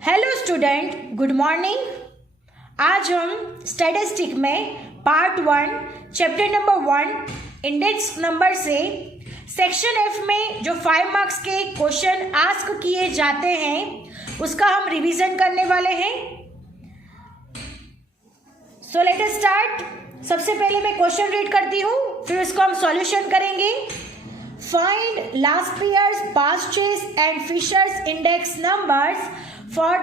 Hello student, good morning. आज हम statistic में part 1 chapter number 1 index number से सेक्शन एफ में जो 5 मार्क्स के क्वेश्चन आस्क किए जाते हैं उसका हम रिवीजन करने वाले हैं। सो लेट अस स्टार्ट। सबसे पहले मैं क्वेश्चन रीड करती हूँ, फिर उसको हम सॉल्यूशन करेंगे। Find last years purchase and Fisher's index numbers for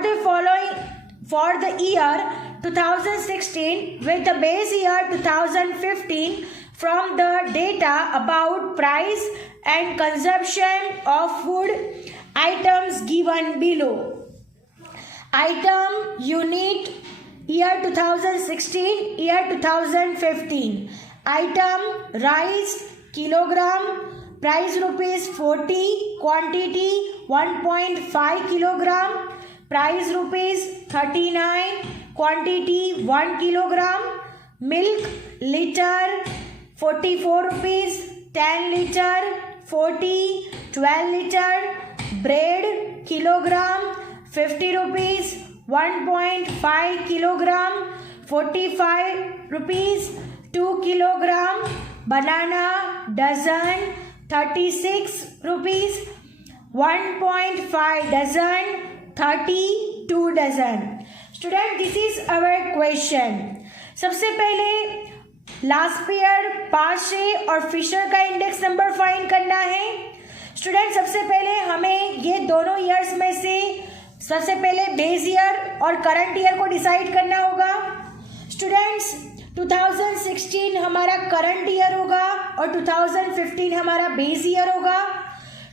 the year 2016 with the base year 2015 from the data about price and consumption of food items given below. Item unit year 2016, year 2015. Item rice kilogram, price rupees 40, quantity 1.5 kilogram, price rupees 39, quantity 1 kilogram, milk liter 44 rupees, 10 liter 40, 12 liter, bread kilogram 50 rupees, 1.5 kilogram 45 rupees, 2 kilogram, banana dozen 36 rupees, 1.5 dozen 32 dozen. Student, this is our question. सबसे पहले last year Parsee और Fisher का index number find करना है। Student, सबसे पहले हमें ये दोनों ईयर्स में से सबसे पहले बेस ईयर और करंट ईयर को डिसाइड करना होगा। स्टूडेंट्स, 2016 हमारा करंट ईयर होगा और 2015 हमारा बेस ईयर होगा।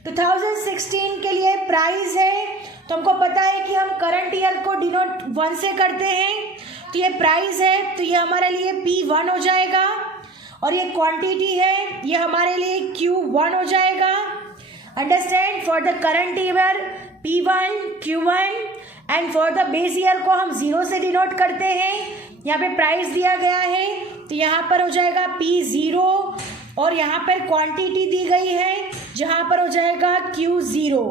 2016 के लिए प्राइस है, तो हमको पता है कि हम करंट ईयर को डिनोट 1 से करते हैं, तो ये प्राइस है, तो ये हमारे लिए P1 हो जाएगा। और ये क्वांटिटी है, ये हमारे लिए Q1 हो जाएगा। Understand? For the current year P1 Q1 and for the base year को हम 0 से डिनोट करते हैं। यहाँ पे प्राइस दिया गया है, तो यहाँ पर हो जाएगा P0 और यहाँ पर क्वांटिटी दी गई है जहाँ पर हो जाएगा Q0।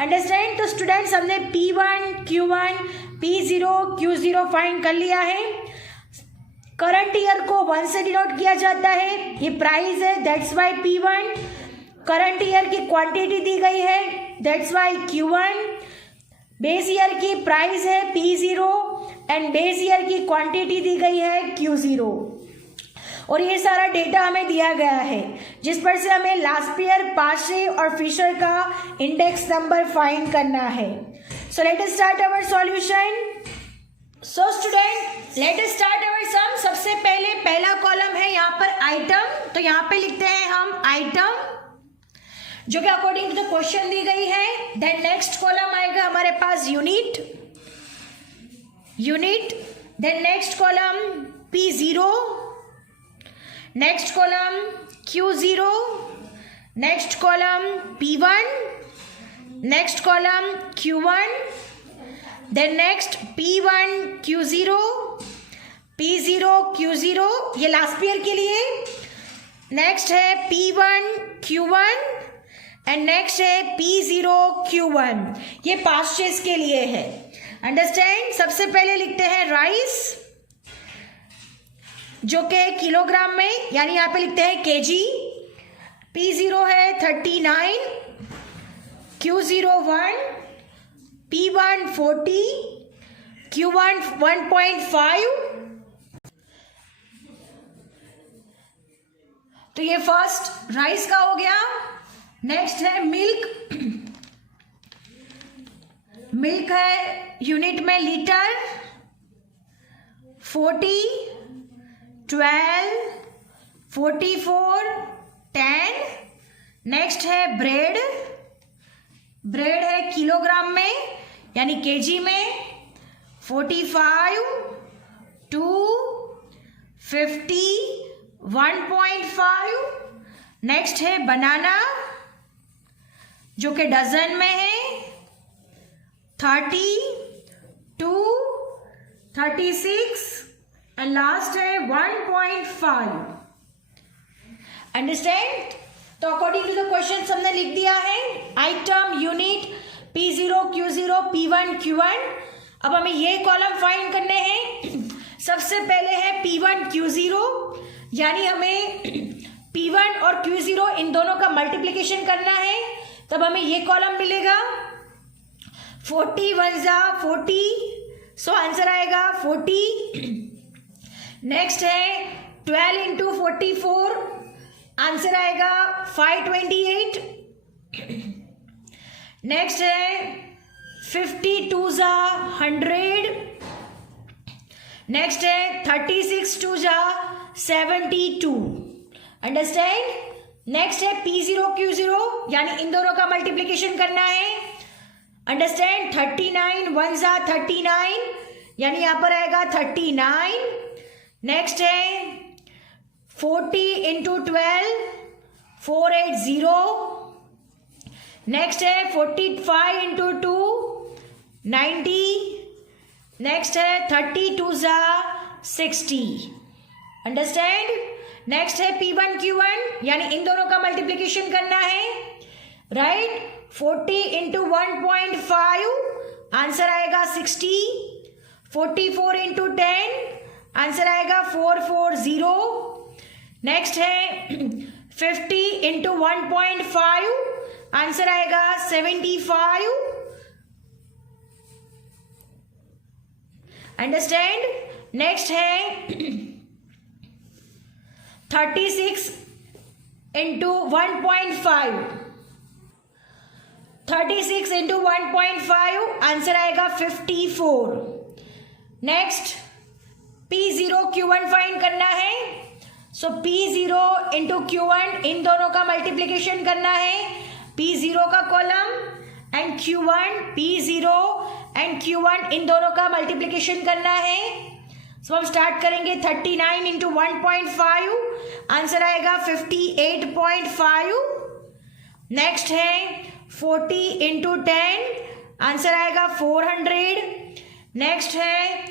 अंडरस्टैंड? तो स्टूडेंट्स, हमने P1 Q1 P0 Q0 find कर लिया है। करंट ईयर को 1 से डिनोट किया जाता है, ये प्राइस है, that's why P1। Current year की क्वांटिटी दी गई है, that's why Q1। Base year की प्राइस है P0 एंड बेस ईयर की क्वांटिटी दी गई है Q0। और ये सारा डेटा हमें दिया गया है जिस पर से हमें लास्ट ईयर पार्शे और फिशर का इंडेक्स नंबर फाइंड करना है। So let us start our solution. So student, let us start our sum. सबसे पहले पहला कॉलम है यहाँ पर आइटम, तो यहाँ पे लिखते हैं हम आइटम जो कि अकॉर्डिंग टू द क्वेश्चन दी गई है। देन नेक्स्ट कॉलम आएगा हमारे पास unit. Then next column P0, next column Q0, next column P1, next column Q1, then next P1 Q0, P0 Q0, ये लास्ट ईयर के लिए। नेक्स्ट है P1 Q1 एंड नेक्स्ट है P0 Q1, ये पास्चेस के लिए है। अंडरस्टैंड? सबसे पहले लिखते हैं राइस जो कि किलोग्राम में, यानी यहाँ पे लिखते हैं केजी। P0 है 39, Q0 1, P1 40, Q1 1.5। तो ये फर्स्ट राइस का हो गया। नेक्स्ट है मिल्क। मिल्क है यूनिट में लीटर, 40, 12, 44, 10। नेक्स्ट है ब्रेड। ब्रेड है किलोग्राम में यानी केजी में, 45, 2, 50, 1.5। नेक्स्ट है बनाना जो कि डजन में है, 30, 2, 36 एंड लास्ट है 1.5। अंडरस्टैंड? तो अकॉर्डिंग टू द क्वेश्चन हमने लिख दिया है item unit P0 Q0 P1 Q1। अब हमें ये कॉलम फाइंड करने हैं। सबसे पहले है P1 Q0, यानी हमें P1 और Q0 इन दोनों का मल्टीप्लिकेशन करना है, तब हमें ये कॉलम मिलेगा। 40 1 जा 40, सो आंसर आएगा 40। नेक्स्ट है 12 इंटू 44, आंसर आएगा 528। नेक्स्ट है 52 जा 100। नेक्स्ट है 36 2 जा 72। अंडरस्टैंड। नेक्स्ट है P0 Q0, यानी इन दोनों का मल्टीप्लिकेशन करना है। अंडरस्टैंड। 39 1 जा 39, यानी यहां पर आएगा 39। नेक्स्ट है 40 इंटू 12 480। नेक्स्ट है 45 इंटू 2 90। नेक्स्ट है 32 जा 60। अंडरस्टैंड। नेक्स्ट है P1 Q1, यानी इन दोनों का मल्टीप्लिकेशन करना है, राइट। 40 इंटू 1.5, आंसर आएगा 60। 44 इंटू 10, आंसर आएगा 440। नेक्स्ट है 50 इंटू 1.5, आंसर आएगा 75। अंडरस्टैंड। नेक्स्ट है 36 इंटू 1.5, 36 इंटू 1.5, आंसर आएगा 54। नेक्स्ट P0 Q1 फाइंड करना है, सो P0 इंटू Q1 इन दोनों का मल्टीप्लिकेशन करना है, P0 का column and Q1, P0 and Q1 इन दोनों का मल्टीप्लिकेशन करना है। सो हम स्टार्ट करेंगे 39 इंटू 1.5, आंसर आएगा 58.5। नेक्स्ट है 40 इंटू 10, आंसर आएगा 400। नेक्स्ट है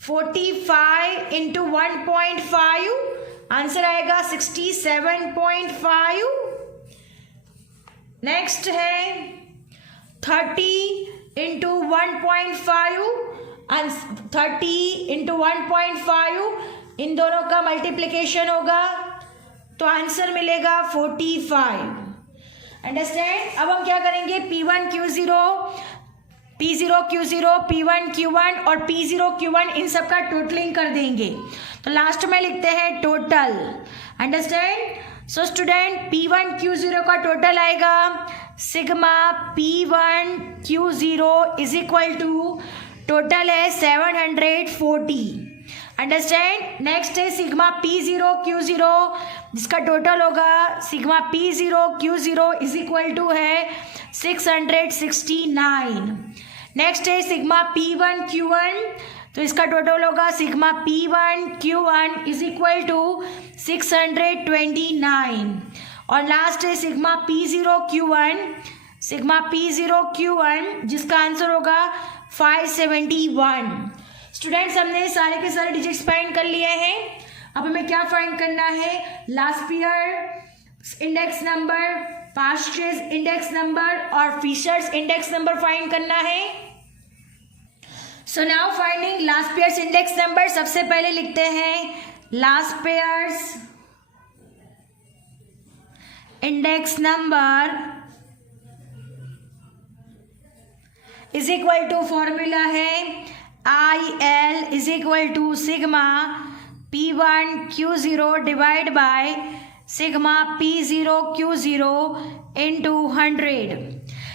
45 इंटू 1.5, आंसर आएगा 67.5। नेक्स्ट है 30 इंटू 1.5, 30 इंटू 1.5 इन दोनों का मल्टीप्लिकेशन होगा तो आंसर मिलेगा 45। अंडरस्टैंड। अब हम क्या करेंगे, P1 Q0 P0 Q0 P1 Q1 और P0 Q1 इन सब का टोटलिंग कर देंगे, तो लास्ट में लिखते हैं total. Understand. So student P1 Q0 का टोटल आएगा sigma P1 Q0 is equal to, total है 740। अंडरस्टैंड। नेक्स्ट है सिग्मा P0 Q0, जिसका टोटल होगा sigma P0 Q0 is equal to है 669। नेक्स्ट है सिग्मा P1 Q1, तो इसका टोटल होगा sigma P1 Q1 is equal to 629। और लास्ट है sigma P0 Q1, sigma P0 Q1 जिसका आंसर होगा 571। स्टूडेंट्स हमने सारे के सारे डिजिट्स फाइंड कर लिए हैं। अब हमें क्या फाइंड करना है, Laspeyres index number, Paasche's index number और फिशर्स इंडेक्स नंबर फाइंड करना है। So now finding Laspeyres index number. सबसे पहले लिखते हैं Laspeyres index number is equal to, formula है IL is equal to sigma P1 Q0 divide by sigma P0 Q0 into 100।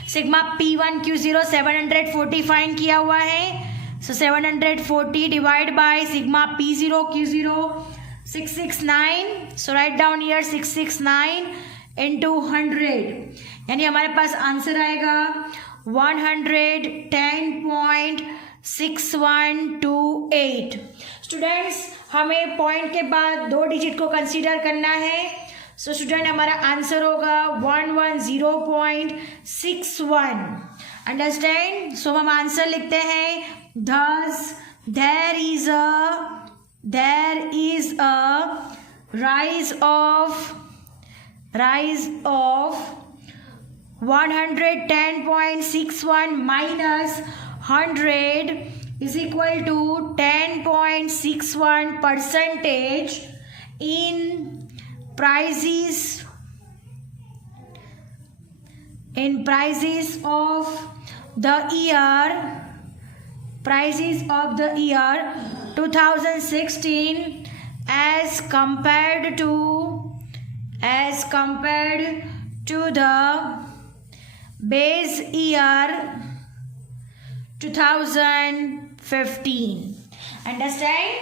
Sigma P1 Q0 740 find किया हुआ है, so 740 divide by sigma P0 Q0 669, so write down here 669 into 100, यानी हमारे पास answer आएगा 110.6128। Students हमें point के बाद 2 digit को कंसीडर करना है, सो स्टूडेंट हमारा आंसर होगा 110.61। अंडरस्टैंड। सो हम आंसर लिखते हैं, thus there is a rise of 110.61 minus 100 is equal to 10.61 percentage in prices of the year 2016 as compared to the base year 2015. Understand?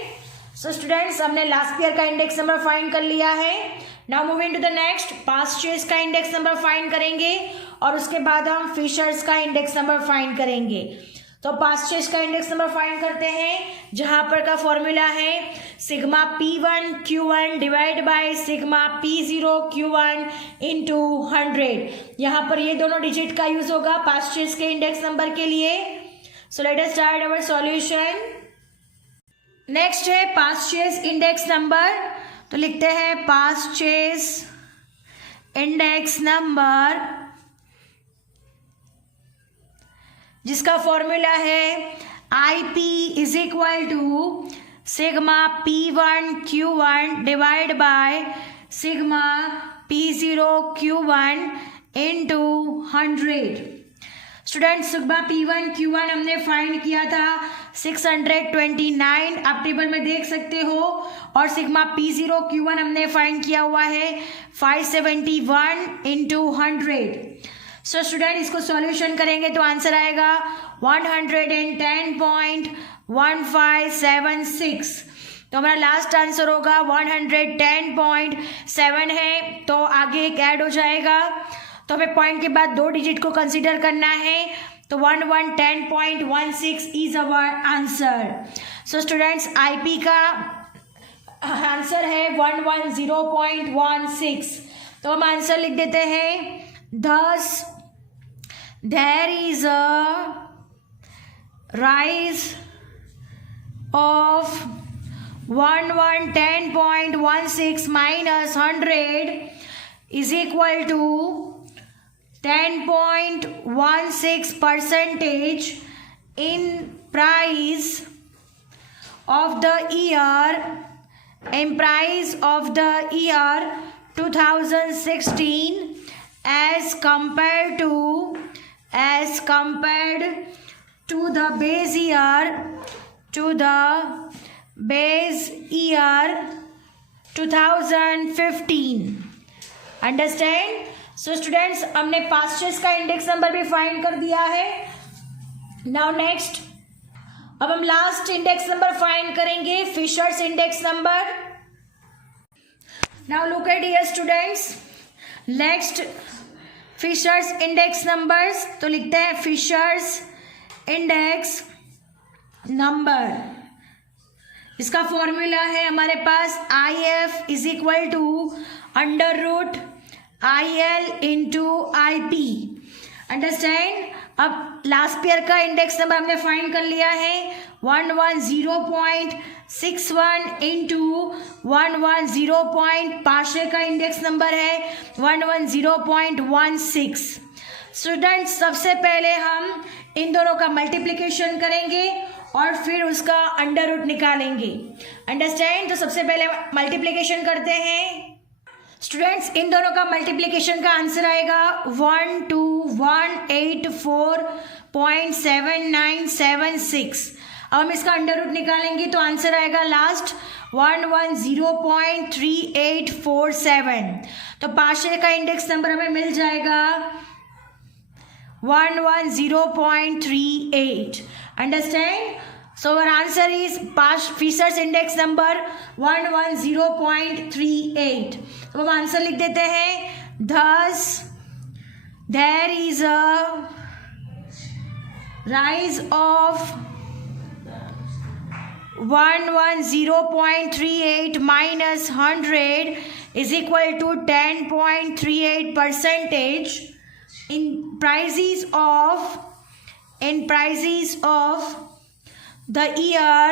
So students, हमने last year का index number find कर लिया है. Now moving to the next, past years का index number find करेंगे और उसके बाद हम फिशर्स का इंडेक्स नंबर फाइंड करेंगे. तो पास्ट ईयर्स का इंडेक्स नंबर फाइंड करते हैं, जहां पर का फॉर्मूला है sigma P1 Q1 divide by sigma P0 Q1 into 100. यहाँ पर ये दोनों डिजिट का यूज होगा पास्ट ईयर्स के इंडेक्स नंबर के लिए. So let us start our solution. Next है पास्ट ईयर्स इंडेक्स नंबर. तो लिखते हैं पास्ट ईयर्स इंडेक्स नंबर, जिसका फॉर्मूला है IP is equal to sigma P1 Q1 divide by sigma P0 Q1 into 100. Student, sigma P1 Q1 हमने find किया था 629, आप टेबल में देख सकते हो, और सिग्मा P0 Q1 हमने फाइंड किया हुआ है 571 इंटू 100. सो स्टूडेंट, इसको सॉल्यूशन करेंगे तो आंसर आएगा 110.1576. तो हमारा लास्ट आंसर होगा 110.7 है, तो आगे एक ऐड हो जाएगा. तो हमें पॉइंट के बाद 2 डिजिट को कंसीडर करना है, तो 110.16 is our answer. So students, IP का आंसर है 110.16. तो हम आंसर लिख देते हैं. Thus, there is a rise of 110.16 minus 100 is equal to 10.16 percentage in price of the year 2016 as compared to the base year 2015. Understand? So students, हमने past years का index number भी find कर दिया है. Now next, अब हम last index number find करेंगे, Fisher's index number. Now look at here students, next Fisher's index numbers. तो लिखते हैं फिशर्स इंडेक्स नंबर. इसका फॉर्मूला है हमारे पास IF is equal to √ IL into IP. Understand? अब लास्ट ईयर का इंडेक्स नंबर हमने फाइंड कर लिया है 110.61 इंटू 110. पाशे का इंडेक्स नंबर है 110.16. स्टूडेंट्स, सबसे पहले हम इन दोनों का मल्टीप्लिकेशन करेंगे और फिर उसका अंडर रूट निकालेंगे. अंडरस्टैंड? तो सबसे पहले मल्टीप्लिकेशन करते हैं. स्टूडेंट्स, इन दोनों का मल्टीप्लिकेशन का आंसर आएगा 12184.7976. अब हम इसका अंडर रूट निकालेंगे तो आंसर आएगा लास्ट 110.3847. तो पाशे का इंडेक्स नंबर हमें मिल जाएगा 110.38. Understand? So our answer is Fisher's index number 110.38. तो हम आंसर लिख देते हैं. Thus there is a rise of 110.38 minus 100 is equal to 10.38% in prices of the year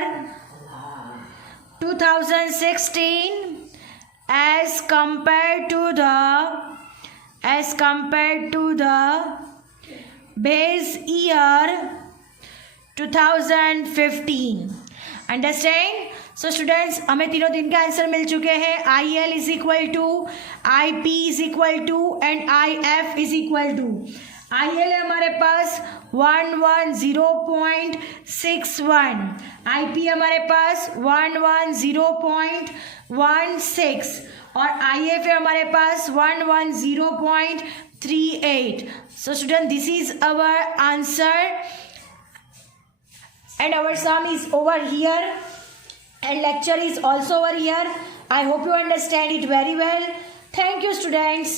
2016 as compared to as compared to the base year 2015. Understand. So students, हमें तीनों दिन के answer मिल चुके हैं. I L is equal to I P is equal to and I F is equal to. I L है हमारे पास 110.61. I P हमारे पास 110.16 और आई एफ है हमारे पास 110.38. So student, this is our answer and our sum is over here and lecture is also over here. I hope you understand it very well. Thank you, students.